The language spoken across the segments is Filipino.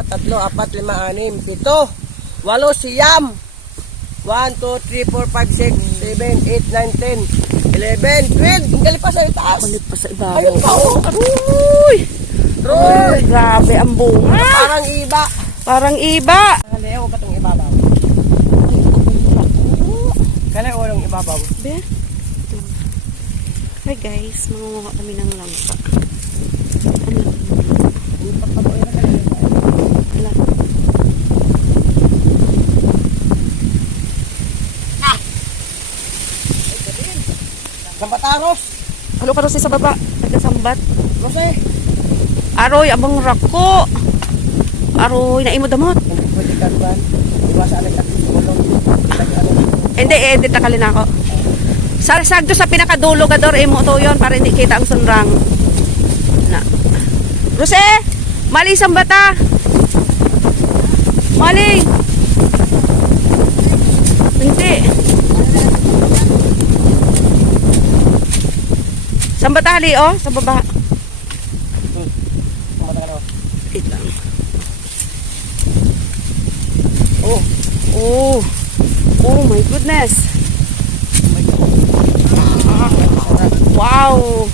Tatlo, apat, lima, anim, pito, walo, siyam. 1, 2, 3, 4, 5, 6, 7, 8, 9, 10, 11, 12. Ang galing pa sa itaas. Kulit pa sa ibabaw. Ayun pa, oh. Aroy! Roy! Grabe ang bunga. Parang iba. Parang iba. Kaleo ka itong ibabaw. Kaleo ng ibabaw. Be? Hi guys, mangunguha kami ng langka. Ala. Gambataros. Ano ka sa baba? Nagkasambat. Rose. Aroy, abang rako. Aroy, naimo damot. Pwede ka ba? Iwasa alay ka. Hindi, edit na kalina ako. Sagdo sa pinakadulo ka dor, imo to yon para hindi kita ang sunrang. Na. Rose, mali sambata. Mali. Hindi. Sambata hali, oh, sa baba. Wait lang. Oh. Oh. Oh my goodness. Wow.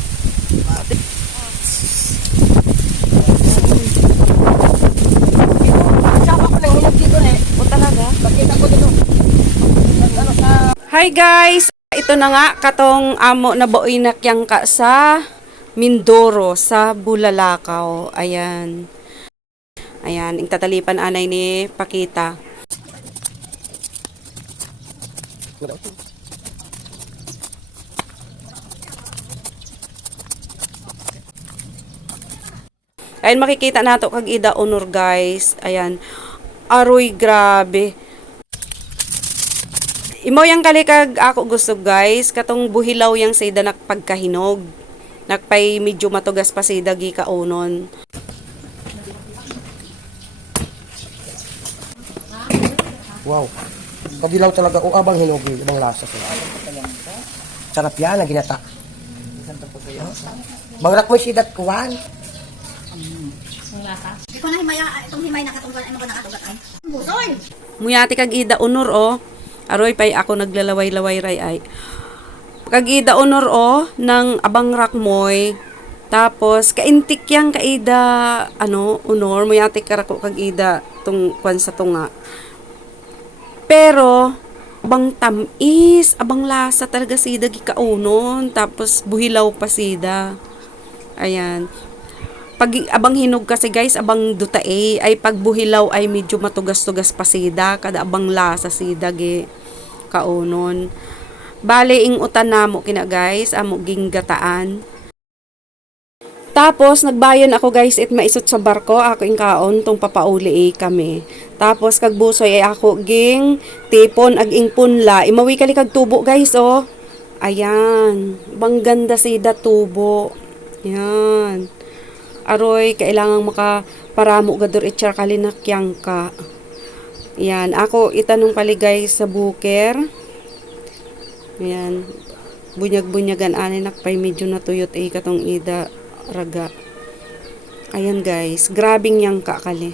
Sama ko nang hinog dito eh. O talaga? Pakita ko dito. Ano sa... Hi guys. Ito na nga katong amo na boy nakyang ka sa Mindoro sa Bulalakaw. Ayan. Ayan, ing tatalipan anay ni Pakita. Ayan, makikita nato kag ida honor guys. Ayan. Aroy, grabe. Imo yang kalikag ako gusto guys, katong buhilaw yang sa ida nakpagkahinog. Nakpay medyo matugas pa sa ida gi kaunon. Wow. Kabilaw talaga o abang hinugi, ibang lasa sila. Sarap yan, ang ginata. Bangrak mo sidat kuwan. Ikaw na himaya, itong himay nakatunggan ay mga nakatugat ay. Busoy! Muyati kag ida honor oh. Aroy pay ako naglalaway-laway ray ay. Kag ida honor oh ng abang rakmoy. Tapos kaintik yang kaida ano honor muyati karako kag ida tung kwan sa tunga. Pero abang tamis, abang lasa talaga sida gikaunon, tapos buhilaw pa sida. Ayan. Pag abang hinog kasi guys, abang dutae ay pag buhilaw ay medyo matugas-tugas pa sida, kada abang lasa sida gi kaunon. Bale ing utan namo kina guys, amo ging gataan. Tapos nagbayon ako guys it maisot sa barko, ako ing kaon tong papauli kami. Tapos kag busoy ay ako ging tipon ag ing punla. Imawi kali kag tubo guys oh. Ayan, bang ganda sida tubo. Yan. Aroy, kailangang makaparamo gador itchar kalinakyang ka. Yan, ako itanong paligay sa buker. Yan, bunyag-bunyagan anay nakpay medyo natuyot katong ida raga. Ayan guys, grabing yang ka kali.